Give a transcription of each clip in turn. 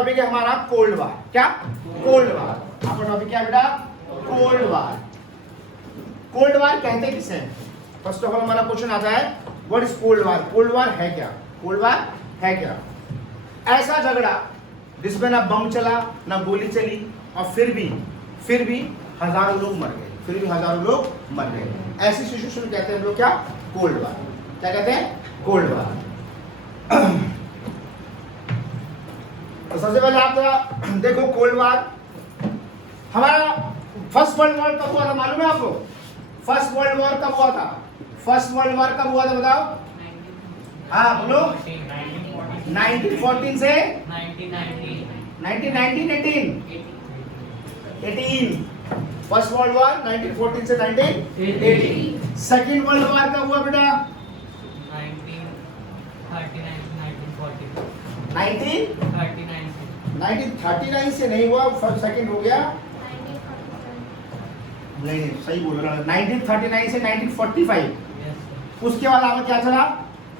Topic है हमारा cold war. क्या? Cold war. आपका टॉपिक क्या है बेटा? Cold war. कोल्ड वार कहते किसे हैं? फर्स्ट ऑफ ऑल हमारा क्वेश्चन आता है what is cold war? Cold war है क्या? कोल्ड वार है क्या? ऐसा झगड़ा जिसमें ना बम चला ना गोली चली और फिर भी हजारों लोग मर गए, ऐसी सिचुएशन कहते हैं हम लोग क्या? Cold war. क्या कहते हैं? Cold war. तो सबसे पहले आप जरा देखो कोल्ड वार। हमारा फर्स्ट वर्ल्ड वॉर कब हुआ था मालूम है आपको? फर्स्ट वर्ल्ड वॉर कब हुआ था? फर्स्ट वर्ल्ड वॉर कब हुआ था बताओ? हाँ बोलो। 1914 से 1918 फर्स्ट वर्ल्ड वॉर 1914 से 1918। सेकेंड वर्ल्ड वॉर कब हुआ बेटा? 1939 से नहीं हुआ, फर्स्ट सेकेंड हो गया। नहीं सही बोल रहा है। 1939 से 1945। उसके बाद आगे क्या चला?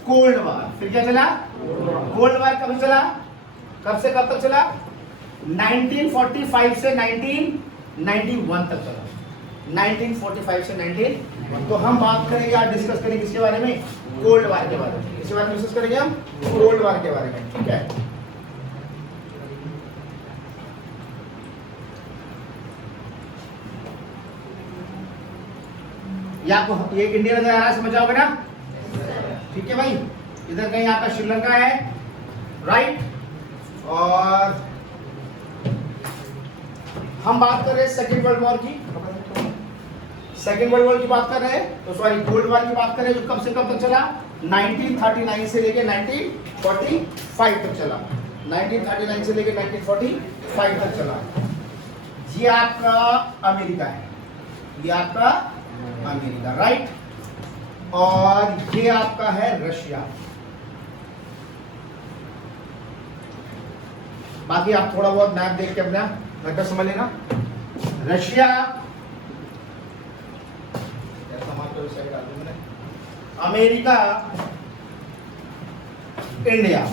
Cold war. फिर क्या चला? कोल्ड वार कब चला? कब से कब तक चला? 1945 से 1991 तक चला। 1945 से 1991। तो हम बात करेंगे आज, डिस्कस करेंगे किसके बारे में? कोल्ड वार के बारे में। इसके बारे में डिस्कस करेंगे हम कोल्ड वार के बारे में। ठीक है, ये आपको ये इंडिया नजर आ रहा है, समझ जाओगे ना? ठीक है भाई। इधर कहीं आपका श्रीलंका है, राइट? और हम बात कर रहे हैं सेकेंड वर्ल्ड वॉर की। सेकेंड वर्ल्ड वॉर की बात कर रहे हैं, तो सॉरी कोल्ड वॉर की बात कर रहे हैं, जो कब से कब तक चला? 1939 से लेके 1945 तक चला। 1939 से लेके 1945 तक चला। ये आपका अमेरिका है, ये आपका अमेरिका, राइट? और ये आपका है रशिया। बाकी आप थोड़ा बहुत मैप देख के अपना बेहतर समझ लेना। Russia, America, India.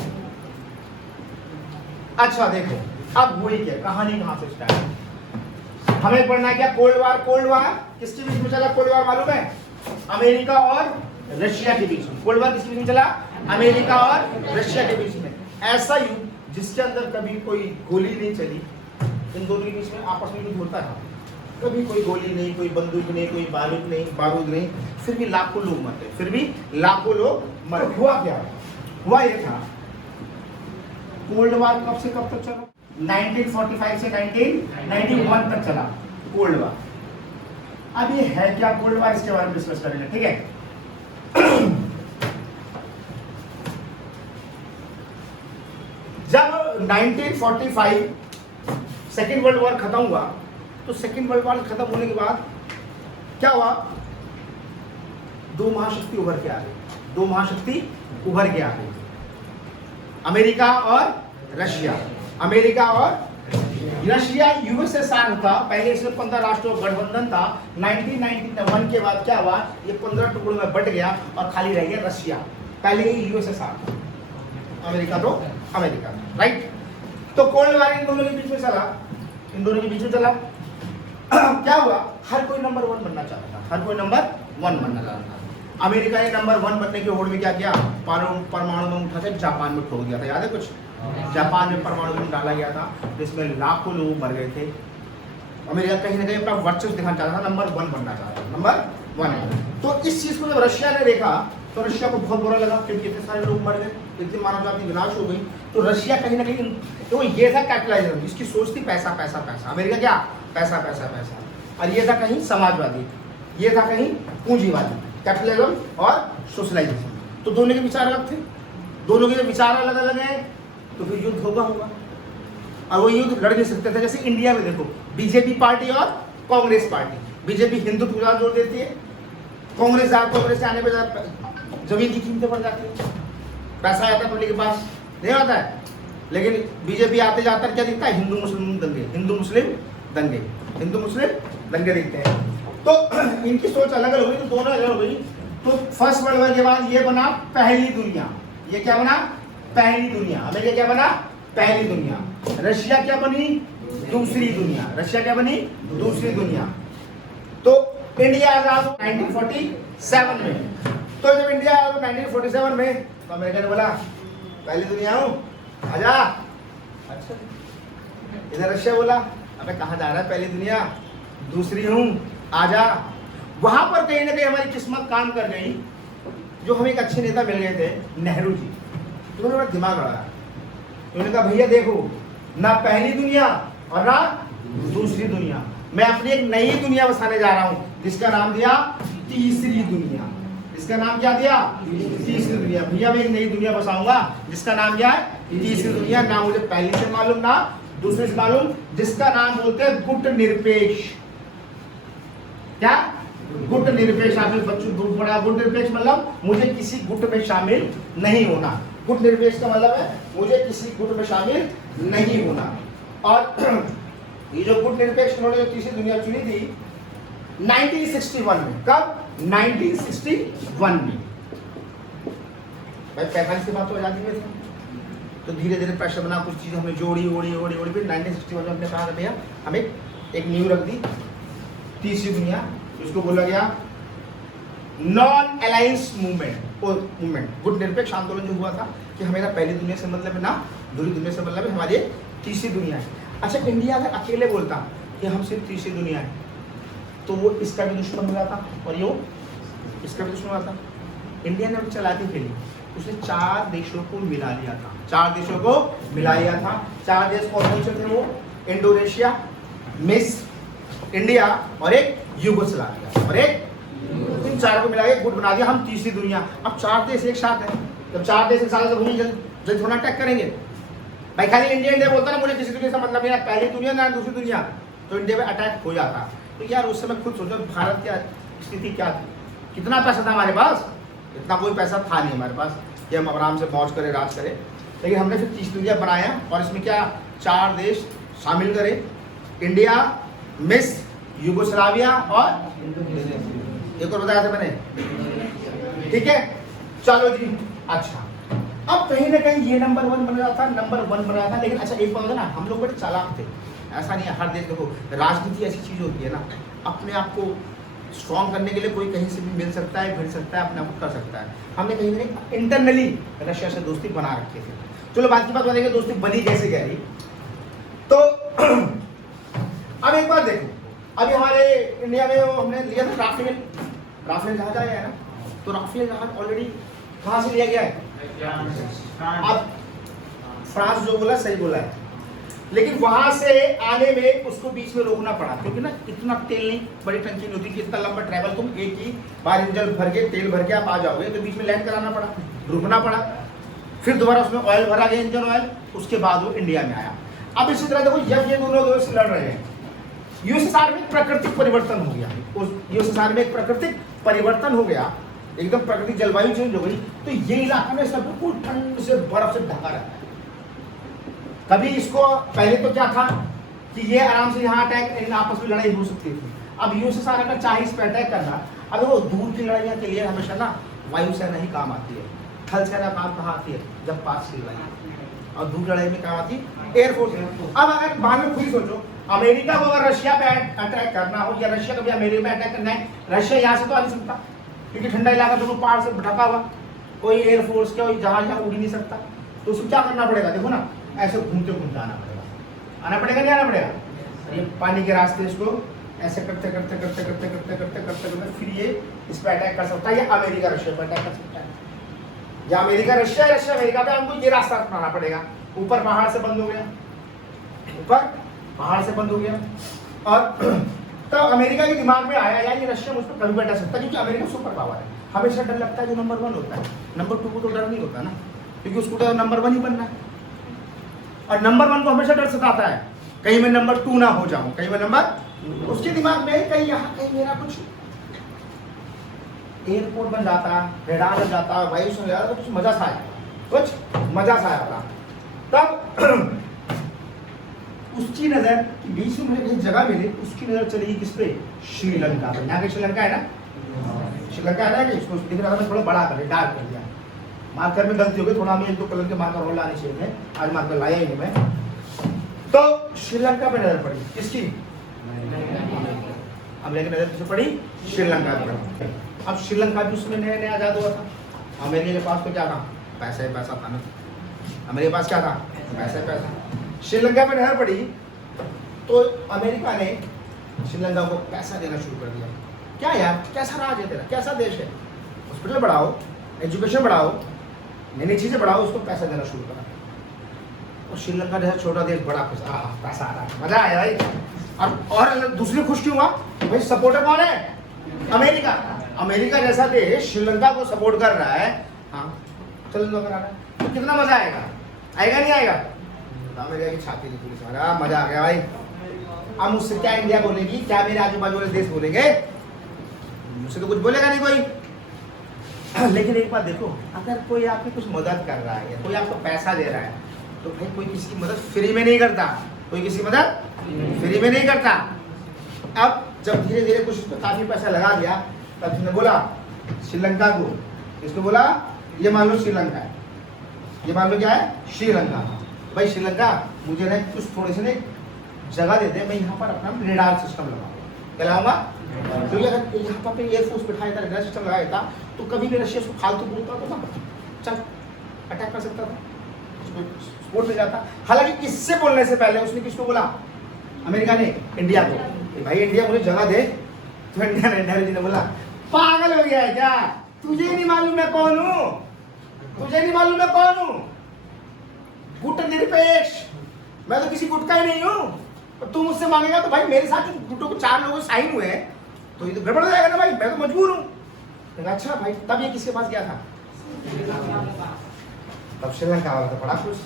अच्छा देखो, अब वही क्या कहानी कहां से स्टार्ट? हमें पढ़ना है क्या? Cold war. कोल्ड वार किसके बीच में चला? कोल्ड वार मालूम है? अमेरिका और रशिया के बीच में। कोल्ड वार किसके बीच में चला? अमेरिका और रशिया के बीच में। ऐसा युद्ध जिसके अंदर कभी कोई गोली नहीं चली, इन दोनों के बीच में आपस में युद्ध होता है। कभी कोई गोली नहीं, कोई बंदूक नहीं, कोई बारूद नहीं, फिर भी लाखों लोग मरते, फिर भी लाखों लोग मर। हुआ क्या? हुआ ये था, कोल्ड वार कब से कब तक चला? 1945 से 1991 तक चला कोल्ड वार। अब ये है क्या कोल्ड वार, इसके बारे में डिस्कस करेंगे। ठीक है, जब 1945 सेकेंड वर्ल्ड वॉर खत्म हुआ, तो सेकेंड वर्ल्ड वॉर खत्म होने के बाद क्या हुआ? दो महाशक्ति उभर के आ गई। दो महाशक्ति उभर के आ गई, अमेरिका और रशिया। अमेरिका और रशिया यूएसएसआर था पहले, इसमें 15 राष्ट्रों का गठबंधन था। 1991 के बाद क्या हुआ? ये 15 टुकड़ों में बट गया और खाली रह गया रशिया। पहले ही यूएसएसआर था, अमेरिका तो अमेरिका, राइट? तो कोल्ड वार इन दोनों के बीच में चला, इन दोनों के बीच में चला। क्या हुआ? हर कोई नंबर 1 बनना चाहता था, हर कोई नंबर 1 बनना चाहता था। अमेरिका ने नंबर 1 बनने के होड़ में क्या किया? परमाणु बम उठा के जापान में ठोक दिया था, याद है कुछ? जापान में परमाणु बम डाला गया था, जिसमें लाखों लोग मर गए थे। अमेरिका कहीं ना कहीं अपना वर्चस्व दिखाना चाहता था, नंबर 1 बनना चाहता था, नंबर 1। तो इस चीज को जब रशिया ने देखा तो रशिया को बहुत बुरा लगा, क्योंकि इतने सारे लोग मर गए, इतनी मानव जाति विनाश हो गई। तो रशिया कहीं ना कहीं, तो ये था कैपिटलिज्म, इसकी सोच थी पैसा पैसा पैसा। अमेरिका क्या? पैसा पैसा पैसा। और ये था कहीं समाजवादी, ये था कहीं पूंजीवादी, कैपिटलिज्म और सोशलाइजेशन। तो दोनों के विचार अलग थे, दोनों के विचार अलग अलग हैं, तो फिर युद्ध होगा। और वो युद्ध लड़ नहीं सकते थे। जैसे इंडिया में देखो, बीजेपी पार्टी और कांग्रेस पार्टी। बीजेपी हिंदुत्व को जोर देती है, कांग्रेस से आने पर जमीन की कीमतें बढ़ जाती है, पैसा आता है पब्लिक के पास, नहीं आता है। लेकिन बीजेपी आते जाते क्या दिखता है? हिंदू मुस्लिम दंगे, हिंदू मुस्लिम दंगे, हिंदू मुस्लिम दंगे दिखते हैं। तो इनकी सोच अलग अलग हो गई, तो दोनों अलग हो गई। तो फर्स्ट वर्ल्ड वॉर के बाद ये बना पहली दुनिया। ये क्या बना? पहली दुनिया। अमेरिका क्या बना? पहली दुनिया, रशिया क्या बनी? दूसरी दुनिया। रशिया क्या बनी? दूसरी दुनिया। तो इंडिया आजाद हुआ 1947 में। तो जब इंडिया आजाद हुआ 1947 में, तो अमेरिका ने बोला पहली दुनिया हूं, आजा। अच्छा, इधर रशिया बोला अबे कहाँ जा रहा है, पहली दुनिया, दूसरी हूं, आजा। वहां पर कहीं ना कहीं हमारी किस्मत काम कर गई। जो हमें एक अच्छे नेता मिल गए थे, नेहरू जी, तो उन्होंने बड़ा दिमाग लगाया। उन्होंने कहा भैया देखो, ना पहली दुनिया और ना दूसरी दुनिया, मैं अपनी एक नई दुनिया बसाने जा रहा हूं, जिसका नाम दिया तीसरी दुनिया। इसका नाम क्या दिया? तीसरी दुनिया। भैया मैं एक नई दुनिया बसाऊंगा जिसका नाम क्या है? तीसरी दुनिया। ना मुझे पहली से मालूम ना दूसरे से मालूम, जिसका नाम बोलते हैं गुट निरपेक्ष। क्या? गुट निरपेक्ष। आपने बच्चों गुट पढ़ा, गुट निरपेक्ष मतलब मुझे किसी गुट में शामिल नहीं होना। गुट निरपेक्ष का मतलब है मुझे किसी गुट में शामिल नहीं होना। और ये जो गुट निरपेक्ष उन्होंने जो तीसरी दुनिया चुनी थी 1961 में। कब? 1961 में। भाई 45 के बाद तो आजादी में थे, तो धीरे धीरे प्रेशर बना, कुछ चीजें हमने जोड़ी ओड़ी ओड़ी ओड़ी, फिर 1961 में हमने कहा भैया हमें एक न्यू रख दी तीसरी दुनिया, जिसको बोला गया नॉन अलायंस मूवमेंट। गुट निरपेक्ष आंदोलन जो हुआ था कि हमें पहली दुनिया से मतलब है ना दूसरी दुनिया से मतलब है, हमारी तीसरी दुनिया है। अच्छा, इंडिया अगर अकेले बोलता कि हम सिर्फ तीसरी दुनिया है, तो वो इसका भी दुश्मन हो जाता और ये इसका भी दुश्मन होता। इंडिया ने चलाती खेली, उसने 4 देशों को मिला लिया था। 4 देशों को मिला लिया था। 4 देश कौन से थे वो? इंडोनेशिया, मिस्र, इंडिया और एक यूगोस्लाविया। और एक इन 4 को मिला के गुट बना दिया, हम तीसरी दुनिया। अब 4 देश एक साथ है, जब 4 देश एक साथ है तो वही जल्द थोड़ा अटैक करेंगे। भाई खाली इंडिया बोलता ना मुझे किसी दुनिया से मतलब नहीं, पहली दुनिया ना दूसरी दुनिया, तो इंडिया में अटैक हो जाता। तो यार उस समय खुद सोचो भारत की स्थिति क्या थी, कितना पैसा था हमारे पास? इतना कोई पैसा था नहीं हमारे पास कि हम आराम से मौज करें, राज करें। लेकिन हमने फिर तीसरी दुनिया बनाया और इसमें क्या 4 देश शामिल करे, इंडिया, मिस्र, यूगोस्लाविया और एक और बताया था मैंने, ठीक है। चलो जी, अच्छा अब कहीं ना कहीं ये नंबर 1 बन रहा था, नंबर 1 बन रहा था। लेकिन अच्छा एक बात होता ना, हम लोग बड़े चालाक थे। ऐसा नहीं है, हर देश देखो राजनीति ऐसी चीज होती है ना, अपने आप को स्ट्रॉन्ग करने के लिए कोई कहीं से भी मिल सकता है, भिड़ सकता है, अपने आप को कर सकता है। हमने कहीं ना कहीं इंटरनली रशिया से दोस्ती बना रखी थी। चलो बात की बात बताएंगे दोस्ती बनी कैसे गई। तो अब एक बात देखो, अभी हमारे इंडिया में हमने लिया था राफेल जहाज आया है ना, तो राफेल जहाज ऑलरेडी कहाँ से लिया गया है? अब फ्रांस जो बोला सही बोला है, लेकिन वहां से आने में उसको बीच में रोकना पड़ा, क्योंकि ना इतना तेल नहीं, बड़ी टंकी नहीं होती कि इतना लंबा ट्रैवल तुम एक ही बार इंजन भर के तेल भर के आप आ जाओगे, तो बीच में लैंड कराना पड़ा, रुकना पड़ा, फिर दोबारा उसमें ऑयल भरा गया, इंजन ऑयल, उसके बाद वो इंडिया में आया। अब इसी तरह देखो जब ये दोनों देश लड़ रहे हैं, यूएसएसआर में प्राकृतिक परिवर्तन हो गया, यूएसएसआर में एक प्राकृतिक परिवर्तन हो गया, एकदम प्राकृतिक जलवायु चेंज हो गई, तो ये इलाका में सब बिल्कुल ठंड से बर्फ से ढका रहता है। कभी इसको पहले तो क्या था कि ये आराम से यहाँ अटैक, आपस में लड़ाई हो सकती थी। अब यूएसएसआर अगर चाहे इस पर अटैक करना, अब वो दूर की लड़ाइयाँ के लिए हमेशा ना वायुसेना ही काम आती है। थल सेना काम कहाँ आती है? जब पास की लड़ाई, और दूर लड़ाई में काम आती है एयरफोर्स। अब अगर बाद में खुद ही सोचो, अमेरिका को अगर रशिया पे अटैक करना हो या रशिया कभी अमेरिका में अटैक करना है, रशिया यहाँ से तो आ नहीं सकता, क्योंकि ठंडा इलाका तो पहाड़ से ढका हुआ, कोई एयरफोर्स का कोई जहाज यहाँ उड़ ही नहीं सकता। तो उसको क्या करना पड़ेगा? देखो ना, ऐसे घूमते घूमते आना पड़ेगा नहीं आना पड़ेगा, ये पानी के रास्ते इसको ऐसे करते करते करते करते करते करते करते करते फिर ये इस पर अटैक कर सकता है, या अमेरिका रशिया पर अटैक कर सकता है, या अमेरिका रशिया अमेरिका पे हमको ये रास्ता अपनाना पड़ेगा। ऊपर पहाड़ से बंद हो गया, ऊपर पहाड़ से बंद हो गया, और तो अमेरिका के दिमाग में आया यार ये रशिया मुझ पर कभी बैठा सकता, क्योंकि अमेरिका सुपर पावर है। हमेशा डर लगता है जो नंबर 1 होता है, नंबर 2 को तो डर नहीं होता ना, क्योंकि उसको तो नंबर 1 ही बनना है, और नंबर 1 को हमेशा डर सताता है कहीं मैं नंबर 2 ना हो जाऊं, कहीं मैं नंबर, उसके दिमाग में कहीं यहाँ कहीं मेरा कुछ एयरपोर्ट बन जाता, रेडार बन जाता, वायु से जाता, तो कुछ मजा सा आया, कुछ मजा सा आया। तब उसकी नजर बीच में मुझे कहीं जगह मिली, उसकी नजर चलेगी किस पे? श्रीलंका पे। यहाँ के श्रीलंका है ना, श्रीलंका है ना, कि उसको दिख रहा था, मैं थोड़ा बड़ा कर डार्क कर दिया, मार्कर में गलती हो गई, थोड़ा हमें 1-2 कलर के मार्कर और लाने चाहिए, आज मार्कर लाया ही नहीं मैं। तो श्रीलंका पे नजर पड़ी, किसकी? अमेरिका नजर किसे पड़ी? श्रीलंका पर। अब श्रीलंका भी उसमें नया नया आजाद हुआ था, अमेरिका के पास तो क्या था? पैसा ही पैसा था ना, अमेरिका के पास क्या था? पैसा ही पैसा। श्रीलंका पे नजर पड़ी तो अमेरिका ने श्रीलंका को पैसा देना शुरू कर दिया। क्या यार, कैसा राज है तेरा, कैसा देश है, हॉस्पिटल बढ़ाओ, एजुकेशन बढ़ाओ, नई नई चीजें बढ़ाओ, उसको पैसा देना शुरू करा। और श्रीलंका जैसा छोटा देश बड़ा खुश, पैसा आ रहा है, मजा आया भाई। और दूसरी खुश क्यों हुआ? भाई सपोर्टर कौन है? अमेरिका। अमेरिका जैसा देश श्रीलंका को सपोर्ट कर रहा है, हाँ चल करा रहा है, तो कितना मजा आएगा? आएगा नहीं आएगा? तो अमेरिका की छाती नहीं पूरी सारा, मजा आ गया भाई। अब मुझसे क्या इंडिया बोलेगी, क्या मेरे आजू बाजू वाले देश बोलेंगे? मुझसे तो कुछ बोलेगा नहीं कोई। लेकिन एक बात देखो, अगर कोई आपकी कुछ मदद कर रहा है, कोई आपको पैसा दे रहा है, तो भाई कोई किसी की मदद फ्री में नहीं करता, कोई किसी की मदद फ्री में नहीं करता। अब जब धीरे धीरे कुछ तो काफी पैसा लगा दिया, तब उसने बोला श्रीलंका को, इसको बोला ये मान लो श्रीलंका है, ये मान लो क्या है? श्रीलंका। भाई श्रीलंका मुझे ना कुछ थोड़े से जगह दे दे, मैं यहाँ पर अपना रेडार सिस्टम लगाऊंगा। क्या लगाऊंगा? क्योंकि अगर यहाँ पे एयरफोर्स बिठाया था, रेडार सिस्टम लगाया था, तो कभी भी रशिया उसको फालतू बोलता तो ना, चल अटैक कर सकता था, सपोर्ट मिल जाता। हालांकि इससे बोलने से पहले उसने किसको बोला? अमेरिका ने इंडिया को, भाई इंडिया मुझे जगह दे। तो इंडिया ने, नेहरू जी ने बोला पागल हो गया है क्या, तुझे नहीं मालूम मैं कौन हूँ, तुझे नहीं मालूम मैं कौन हूँ? गुट निरपेक्ष, मैं तो किसी गुट का ही नहीं हूँ। तो तू मुझसे मांगेगा तो भाई मेरे साथ गुटों को 4 लोगों साइन हुए हैं, तो ये तो गड़बड़ हो जाएगा ना भाई, मैं तो मजबूर हूँ। अच्छा भाई, तब ये किसके पास गया था? तब श्रीलंका वाला तो बड़ा खुश,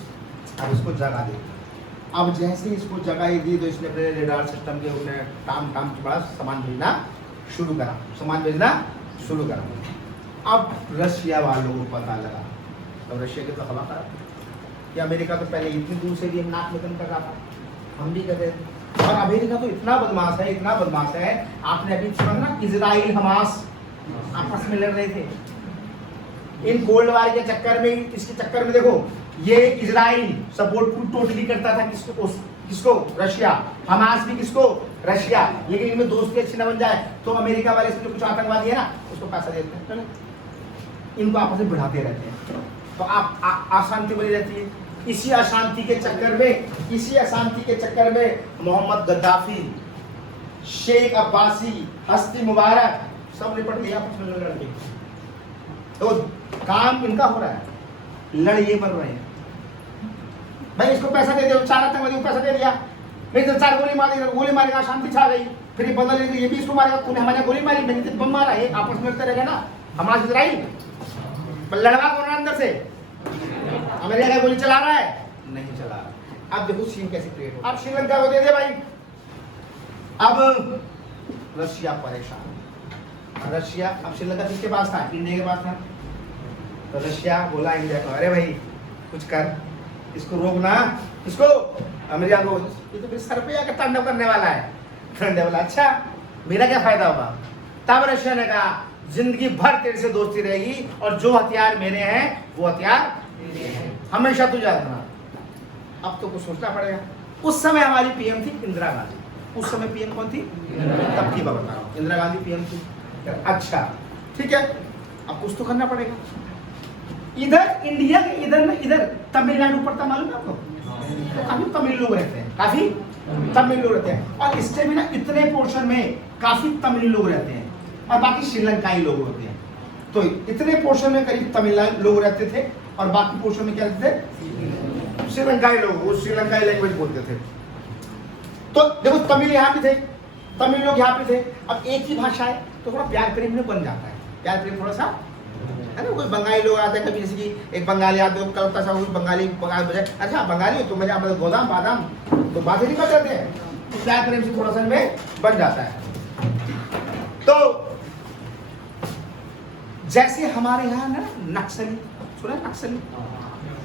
अब इसको जगह दी। अब जैसे इसको जगह दी तो इसने अपने रेडार सिस्टम के उन्हें टाम टाम के बड़ा सामान भेजना शुरू करा, सामान भेजना शुरू करा। अब रशिया वालों को पता लगा, तब रशिया के तो हवा करा कि अमेरिका तो पहले इतनी दूर से भी हम नाक मदन कर रहा था, हम भी कर रहे थे। और अमेरिका तो इतना बदमाश है, इतना बदमाश है, आपने अभी सुना ना इजराइल हमास आपस में लड़ रहे थे इन कोल्ड वार के चक्कर में। इसके चक्कर में देखो, ये इजराइल सपोर्ट टोटली करता था किसको? किसको? रशिया। हमास भी किसको? रशिया। लेकिन इनमें दोस्ती अच्छी न बन जाए तो अमेरिका वाले इसमें कुछ आतंकवादी है ना, उसको पैसा देते हैं, इनको आपस में बढ़ाते रहते हैं, तो आप अशांति बनी रहती है। इसी अशांति के चक्कर में मोहम्मद गद्दाफी, शेख अब्बासी, हस्नी मुबारक सब निपट गए आपस में लड़के। तो काम इनका हो रहा है, लड़ ये बन रहे हैं। भाई इसको पैसा दे दिया, 4 आतंकवादी को पैसा दे दिया, नहीं तो 4 गोली मारेगा, गोली मारेगा, शांति छा गई। फिर ये बदल ये भी इसको मारेगा, तूने हमारे गोली मारी, मैंने बम मारा, ये आपस में लड़ते रहेगा ना। हमारा इजराइल पर लड़वा कौन रहा अंदर से? अमेरिका का गोली चला रहा है? नहीं चला रहा। अब देखो सीन कैसे क्रिएट हो। अब श्रीलंका को दे दे भाई। अब रशिया परेशान, रशिया, अब श्रीलंका किसके पास था? इंडिया के पास था। तो रशिया बोला इंडिया को, अरे भाई कुछ कर, इसको रोकना, इसको। अमेरिका को, ये तो मेरे सर पे आकर तांडव करने वाला है। इंडिया बोला अच्छा मेरा क्या फायदा होगा? तब रशिया ने कहा जिंदगी भर तेरे से दोस्ती रहेगी, और जो हथियार मेरे हैं वो हथियार हमेशा तू याद रखना। अब तो कुछ सोचना पड़ेगा। उस समय हमारी पीएम थी इंदिरा गांधी। उस समय पीएम कौन थी? तब की बात बता रहा हूँ, इंदिरा गांधी पीएम थी। अच्छा ठीक है, अब कुछ तो करना पड़ेगा। इधर इंडिया के इधर में, इधर तमिलनाडु पड़ता, मालूम है आपको? तो काफी तमिल लोग रहते हैं, काफी तमिल लोग रहते हैं, और इससे भी ना इतने पोर्शन में काफी तमिल लोग रहते हैं, और बाकी श्रीलंकाई लोग होते हैं। तो इतने पोर्शन में करीब तमिल लोग रहते थे, और बाकी पोर्शन में क्या रहते थे? श्रीलंकाई लोग, वो श्रीलंकाई लैंग्वेज बोलते थे। तो देखो तमिल यहाँ भी थे, तमिल लोग यहाँ पे थे। अब एक ही भाषा है तो थोड़ा प्यार प्रेम में बन जाता है, प्यार प्रेम थोड़ा सा है ना। कोई बंगाली लोग आते हैं, कभी जैसे कि एक बंगाली आते हो, कल तक बंगाली बजाय, अच्छा बंगाली तो मजा मतलब गोदाम बादाम, तो बातें नहीं कर जाते हैं, तो प्यार प्रेम से थोड़ा सा में बन जाता है। तो जैसे हमारे यहाँ ना नक्सली, सुना नक्सली,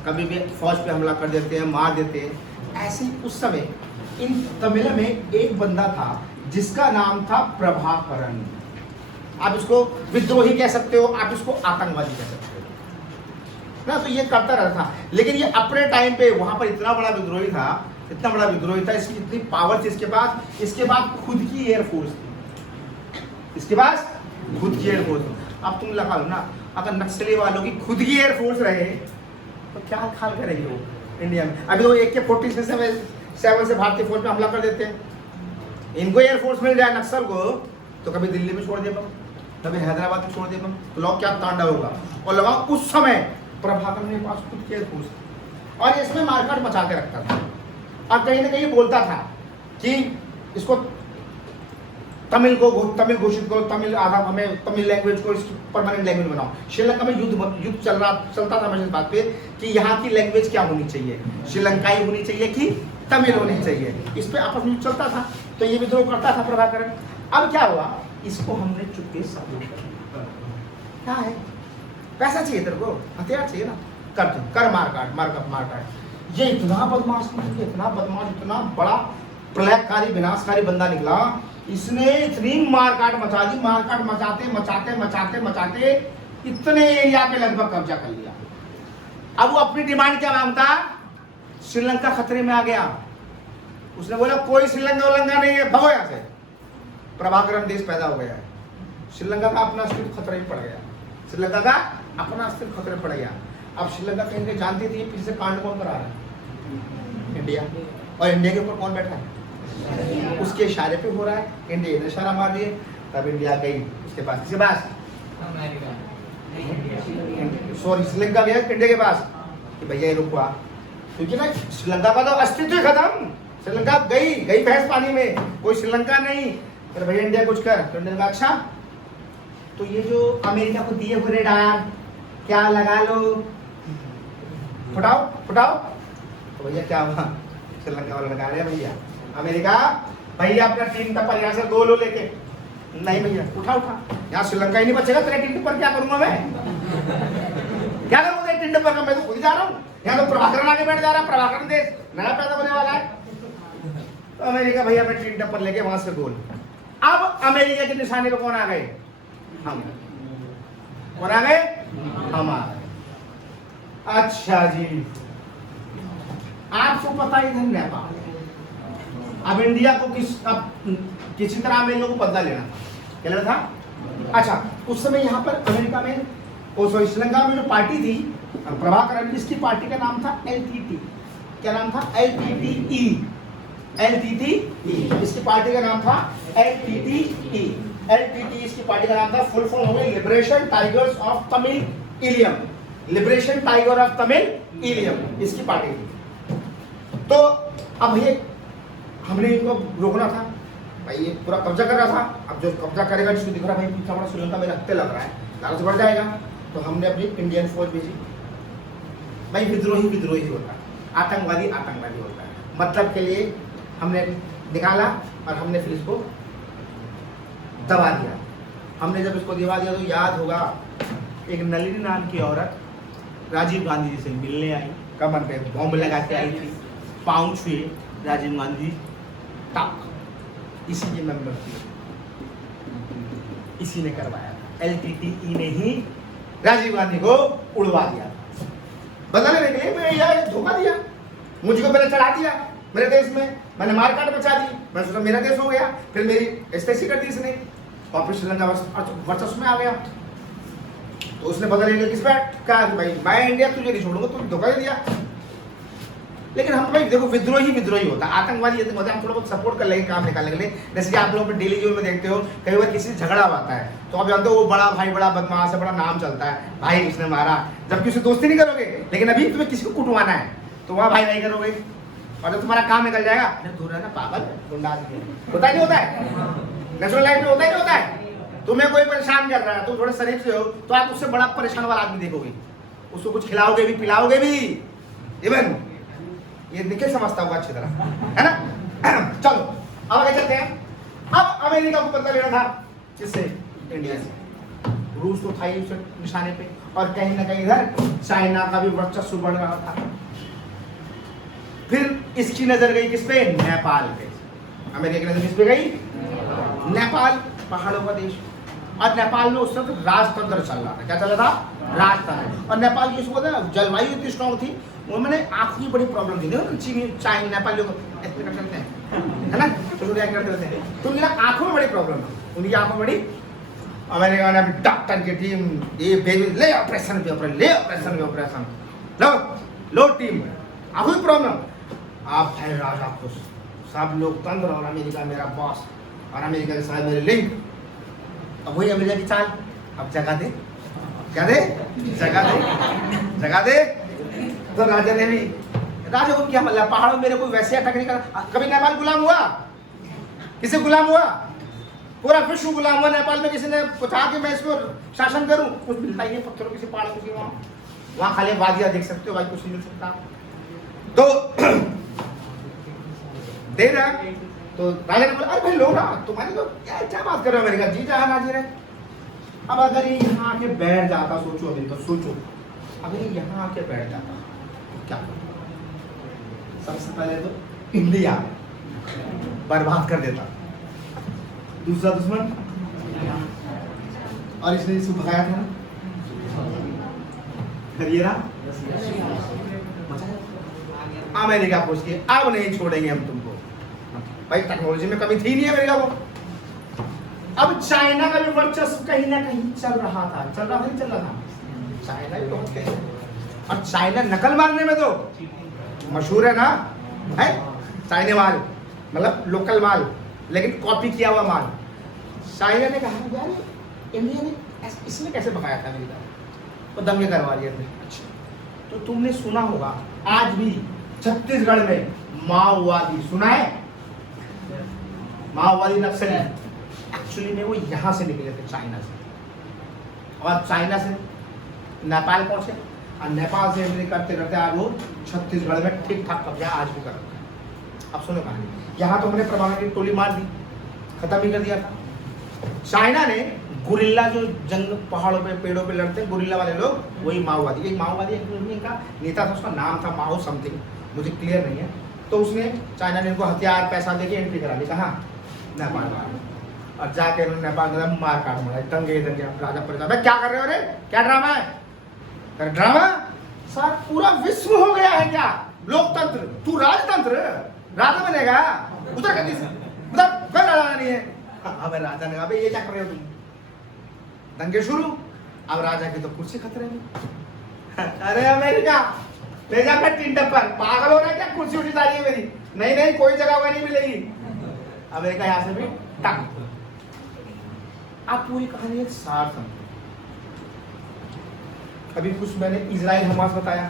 कभी भी फौज पे हमला कर देते हैं, मार देते हैं, ऐसे ही उस समय इन तमिल में एक बंदा था जिसका नाम था प्रभाकरन। आप इसको विद्रोही कह सकते हो, आप इसको आतंकवादी कह सकते हो। ना, तो ये करता रहता था। लेकिन ये अपने टाइम पे वहां पर इतना बड़ा विद्रोही था, इतना बड़ा विद्रोही था, इसकी इतनी पावर थी इसके बाद खुद की एयरफोर्स थी, इसके पास खुद की एयरफोर्स। अब तुम लगा लो ना, अगर नक्सली वालों की खुद की एयरफोर्स रहे तो क्या हाल करेंगे वो इंडिया में। अभी वो AK-47 से भारतीय फौज पे हमला कर देते हैं, इनको एयरफोर्स मिल जाए नक्सल को तो कभी दिल्ली में छोड़ दे बम, कभी हैदराबाद में छोड़ दे बम, तो लोग क्या तांडव होगा। और लगा उस समय प्रभाकर के पास खुद की एयरफोर्स और इसमें मारकाट मचा के रखता था, और कहीं ना कहीं बोलता था कि इसको तमिल घोषित करो, तमिल आधा हमें तमिल लैंग्वेज को इसकी परमानेंट लैंग्वेज बनाओ। श्रीलंका में युद्ध चलता था इस बात पे कि यहाँ की लैंग्वेज क्या होनी चाहिए, श्रीलंकाई होनी चाहिए कि तमिल होनी चाहिए, इस पे आपस में चलता था। तो ये विद्रोह करता था प्रभाकर। अब क्या हुआ, इसको हमने चुपके साबित कर दिया। क्या है, पैसा चाहिए तेरे को, हथियार चाहिए ना, कर मारकाट। ये इतना बदमाश, इतना बदमाश, इतना बड़ा प्रलयकारी विनाशकारी बंदा निकला, इसने इतनी मारकाट मचा दी, मारकाट मचाते इतने एरिया पे लगभग कब्जा कर लिया। अब वो अपनी डिमांड क्या मांगता, श्रीलंका खतरे में आ गया। उसने बोला कोई श्रीलंका नहीं है, भगो यहाँ से। प्रभाकरन देश पैदा हो गया है, श्रीलंका का अपना अस्तित्व खतरे में पड़ गया, श्रीलंका का अपना अस्तित्व खतरे में पड़ गया। अब श्रीलंका कहीं जानती थी पीछे कांड कौन करा रहा है, इंडिया। और इंडिया के ऊपर कौन बैठा है, उसके इशारे पे हो रहा है। इंडिया ने इशारा मार दिए, तब इंडिया गई उसके पास, किसके पास, सॉरी श्रीलंका गया इंडिया के पास कि भैया ये रुको, क्योंकि ना श्रीलंका का तो अस्तित्व खत्म, श्रीलंका गई भैंस पानी में, कोई श्रीलंका नहीं। तो भैया इंडिया कुछ कर, तो इंडिया का अच्छा, तो ये जो अमेरिका को दिए हुए रेडार क्या लगा लो, फुटाओ। तो भैया क्या हुआ, श्रीलंका वाले लगा रहे हैं भैया, अमेरिका भैया अपना टीम टप्पर यहाँ से 2 लो लेके, नहीं भैया उठा यहाँ श्रीलंका ही नहीं बचेगा, तेरे टीम टप्पर क्या करूंगा मैं, क्या करूंगा तेरे टीम टप्पर का, मैं तो खुद जा रहा हूँ, यहाँ तो प्रभाकरन आगे बैठ जा रहा है, प्रभाकरन देश नया पैदा होने वाला है। तो अमेरिका भैया अपने टीम टप्पर लेके वहां से गोल। अब अमेरिका के निशाने पे कौन आ गए, हम। कौन आ गए, हम आ गए। अच्छा जी, आपको पता ही नहीं नेपाल, अब इंडिया को किसी तरह अमेरिका को बदला लेना था, क्या लेना था। अच्छा, उस समय यहाँ पर अमेरिका में श्रीलंका में जो पार्टी थी प्रभाकरन, इसकी पार्टी का नाम था LTT। क्या नाम था, LTTE। इसकी पार्टी का नाम था LTTE। इसकी पार्टी का नाम था, फुल फॉर्म हो गई Liberation Tigers of Tamil Eelam, Liberation Tiger of Tamil Eelam इसकी पार्टी थी। तो अब ये हमने इनको रोकना था भाई, ये पूरा कब्जा कर रहा था। अब जो कब्जा करेगा, जिसको दिख रहा है भाई पीछा बड़ा श्रीलंका में रखते लग रहा है, लालच बढ़ जाएगा, तो हमने अपनी इंडियन फौज भेजी। भाई विद्रोही होता है, आतंकवादी होता है, मतलब के लिए हमने निकाला और हमने फिर इसको दबा दिया। हमने जब इसको दबा दिया तो याद होगा एक नलिनी नाम की औरत राजीव गांधी जी से मिलने आई, कमर पे बॉम्ब लगा के आई थी, पाँव छुए राजीव गांधी, टक, इसी के मेंबर थी, इसी ने करवाया था। LTTE ने ही राजीव गांधी को उड़वा दिया, बदलने के लिए मैं यार धोखा दिया, मुझको मैंने चढ़ा दिया मेरे देश में, मैंने मारकाट बचा दी, मैं सोचा मेरा देश हो गया, फिर मेरी एस्टेसी कर दी इसने, और फिर श्रीलंका वर्चस्व में आ गया। तो उसने बदल लिया, किस पे कहा कि भाई मैं इंडिया तुझे नहीं छोड़ूंगा, तुझे धोखा दे दिया। लेकिन हम भाई देखो विद्रोही होता है, आतंकवादी हम थोड़ा बहुत सपोर्ट कर लेंगे काम निकालने के लिए। जैसे कि आप लोग डेली जीवन में देखते हो, कई बार किसी से झगड़ा होता है तो आप जानते हो वो बड़ा भाई बड़ा बदमाश है, बड़ा नाम चलता है, भाई उसने मारा, जबकि उससे दोस्ती नहीं करोगे। लेकिन अभी तुम्हें किसी को कुटवाना है तो वहाँ भाई नहीं करोगे, और जब तुम्हारा काम निकल जाएगा फिर दूर रहना, पागल गुंडा होता ही नहीं होता है, नेचुरल लाइफ में होता ही नहीं होता है। तुम्हें कोई परेशान कर रहा है, तुम थोड़े शरीफ से हो तो आप उससे बड़ा परेशान वाला आदमी देखोगे, उसको कुछ खिलाओगे भी पिलाओगे भी, इवन ये निखिल समझता होगा अच्छी तरह, है ना। चलो अब आगे चलते हैं। अब अमेरिका को बदला लेना था, किससे, इंडिया से। रूस तो था ही उस निशाने पे, और कहीं ना कहीं इधर चाइना का भी वर्चस्व बढ़ रहा था। फिर इसकी नजर गई किस पे, नेपाल पे। अमेरिका की नजर किस पे गई, नेपाल, पहाड़ों का देश। और नेपाल में उस वक्त राजतंत्र चल रहा था, क्या चल रहा था, राजस्थान। और नेपाल की बोलते हैं जलवायु इतनी स्ट्रॉन्ग थी, उन्होंने आँख की बड़ी प्रॉब्लम थी, चीनी चाय नेपाली लोग ऐसे करते हैं, है ना, तो करते रहते हैं, तो उनकी आँखों में बड़ी प्रॉब्लम है, उनकी आँखों में बड़ी। अमेरिका ने डॉक्टर की टीम ये बेबी ले ऑपरेशन पे ऑपरेशन, ले ऑपरेशन पे ऑपरेशन, लो टीम, आँखों की प्रॉब्लम। आप भाई राजा खुश, सब लोग तंत्र, और अमेरिका मेरा बॉस, और अमेरिका के साथ मेरे लिंक। अब वही अमेरिका की चाल, अब जगा दे, क्या दे, जगा दे। तो राजा ने भी, राजा को क्या मतलब, पहाड़ों में मेरे को वैसे अटक नहीं करा। कभी नेपाल गुलाम हुआ, किसे गुलाम हुआ, पूरा विश्व गुलाम हुआ। नेपाल में किसी ने पूछा कि मैं इसको शासन करूं, कुछ मिलता ही नहीं, पत्थरों किसी पहाड़ किसी वहां खाली वादियां देख सकते हो भाई, कुछ नहीं मिल सकता। तो दे रहा, तो राजा ने बोला अरे भाई लो ना, तुम्हारे तो क्या बात कर रहे हो, अमेरिका जी जहां हाजिर है। अब अगर ये यहाँ आके बैठ जाता, सोचो अभी तो सोचो, अगर ये यहाँ आके बैठ जाता तो क्या, सबसे पहले तो इंडिया बर्बाद कर देता, दूसरा दुश्मन, और इसने इसको भगाया था अमेरिका पूछ के अब नहीं छोड़ेंगे हम तुमको। भाई टेक्नोलॉजी में कमी थी नहीं अमेरिका को। अब चाइना का भी वर्चस्व कहीं ना कहीं चल रहा था, चाइना भी बहुत कहीं, और चाइना नकल मारने में तो मशहूर है ना, है चाइना माल, मतलब लोकल माल, लेकिन कॉपी किया हुआ माल। चाइना ने कहा यार इंडिया ने इसने कैसे भगाया था अमेरिका, तो दंगे करवा दिए थे। तो तुमने सुना होगा आज भी छत्तीसगढ़ में माओवादी, सुना है, माओवादी नक्सली, एक्चुअली में वो यहाँ से निकले थे, चाइना से, और चाइना से नेपाल पहुंचे, और नेपाल से एंट्री करते करते आज वो छत्तीसगढ़ में ठीक ठाक कब्जा आज भी कर रखा है। अब सुनो कहानी, यहाँ तो हमने परमाणु की टोली मार दी, खत्म ही कर दिया था। चाइना ने गुरिल्ला, जो जंग पहाड़ों पे पेड़ों पे लड़ते हैं गुरिल्ला वाले लोग, वही माओवादी, एक माओवादी इनका नेता था, उसका नाम था माओ समथिंग, मुझे क्लियर नहीं है। तो उसने, चाइना ने इनको हथियार पैसा देके एंट्री करा ली, कहाँ, नेपाल, और जाके उन्होंने नेपाल में मार काट मारा, दंगे राजा परेशान, क्या कर रहे हो रे, क्या ड्रामा है, ड्रामा सर, पूरा विश्व हो गया है क्या लोकतंत्र, तू राजतंत्र, राजा बनेगा, उधर कर दी, उधर कोई राजा नहीं है। अब राजा ने कहा ये क्या कर रहे हो तुम, दंगे शुरू। अब राजा की तो कुर्सी खतरे में। अरे अमेरिका ले जाकर टिंडर पर, पागल हो रहा है क्या, कुर्सी उठी जा रही है मेरी, नहीं कोई जगह नहीं मिलेगी। अमेरिका यहाँ से भी टक। आप पूरी कहानी एक सार समझो। अभी कुछ मैंने इजराइल हमास बताया,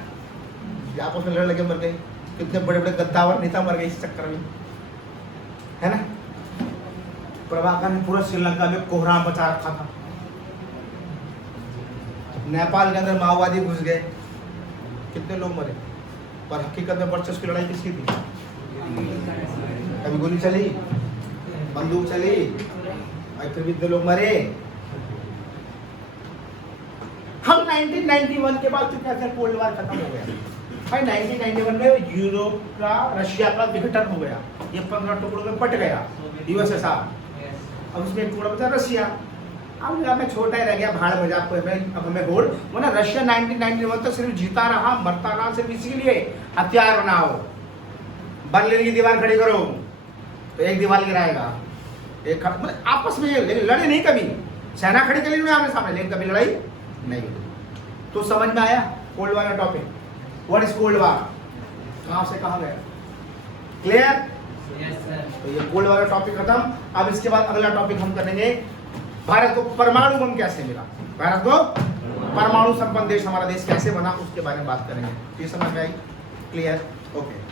आपस में लड़ लगे मर गए, कितने बड़े बड़े गद्दावर नेता मर गए इस चक्कर में, है ना। प्रभाकर ने पूरा श्रीलंका में कोहराम मचा रखा था, नेपाल के अंदर माओवादी घुस गए, कितने लोग मरे, पर हकीकत में वर्चस्व की लड़ाई किसकी थी, कभी गोली चली, बंदूक चली, और फिर भी इतने लोग मरे। हम 1991 के बाद तो क्या था, कोल्ड वार खत्म हो गया भाई। 1991 में यूरोप का, रशिया का विघटन हो गया, ये 15 टुकड़ों में बट गया यूएसएसआर, अब उसमें एक टुकड़ा बचा रशिया। अब मैं छोटा ही रह गया, भाड़ में जाकर अब हमें होड़ वो ना, रशिया 1991 तक सिर्फ जीता रहा, मरता रहा, सिर्फ इसीलिए हथियार बनाओ, बर्लिन की दीवार खड़ी करो तो एक दीवार गिराएगा, एक मतलब आपस में, लेकिन लड़े नहीं कभी, सेना खड़ी कर ली आमने सामने, लेकिन कभी लड़ाई नहीं। तो समझ में आया कोल्ड वार का topic, what is cold war, कहां से कहां गया, क्लियर। तो ये कोल्ड वार का टॉपिक खत्म। अब इसके बाद अगला टॉपिक हम करेंगे, भारत को परमाणु बम कैसे मिला, भारत को परमाणु संपन्न देश हमारा देश कैसे बना, उसके बारे में बात करेंगे। ये समझ में आई, क्लियर, ओके।